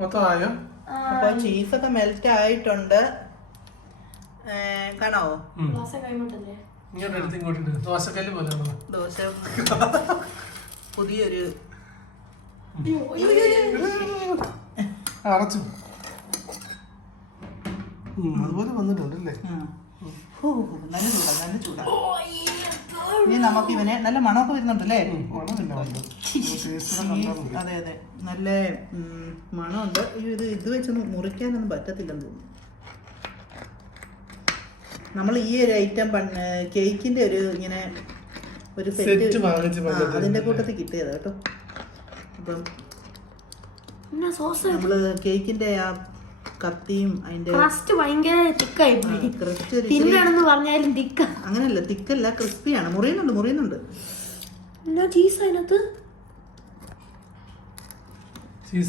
മൊത്തമായോ? അപ്പൊ ചീസൊക്കെ മെൽറ്റ് ആയിട്ടുണ്ട്. കാണാവോ? ഇങ്ങോട്ട് ദോശക്കല്ല് പോലെ ദോശ പുതിയൊരു അടച്ചു അതുപോലെ വന്നിട്ടുണ്ടല്ലേ. നല്ല ചൂടാ, നല്ല ചൂടാ. ഇനി നമുക്ക് ഇവനെ നല്ല മണമൊക്കെ വരുന്നുണ്ടല്ലേ? അതെ അതെ, നല്ല മണമുണ്ട്. ഇത് വെച്ചൊന്നും മുറിക്കാനൊന്നും പറ്റത്തില്ലെന്ന് തോന്നുന്നു. നമ്മൾ ഈ ഒരു ഐറ്റം കേക്കിന്റെ ഒരു ഇങ്ങനെ ഒരു സെറ്റ് അതിന്റെ കൂട്ടത്തിൽ കിട്ടിയതാ കേട്ടോ. അപ്പം നമ്മള് കേക്കിന്റെ ആ കത്തിയും അതിന്റെ അങ്ങനെയല്ല, തിക്കല്ല, ക്രിസ്പിയാണ്. മുറിയുന്നുണ്ട്. ചീസ്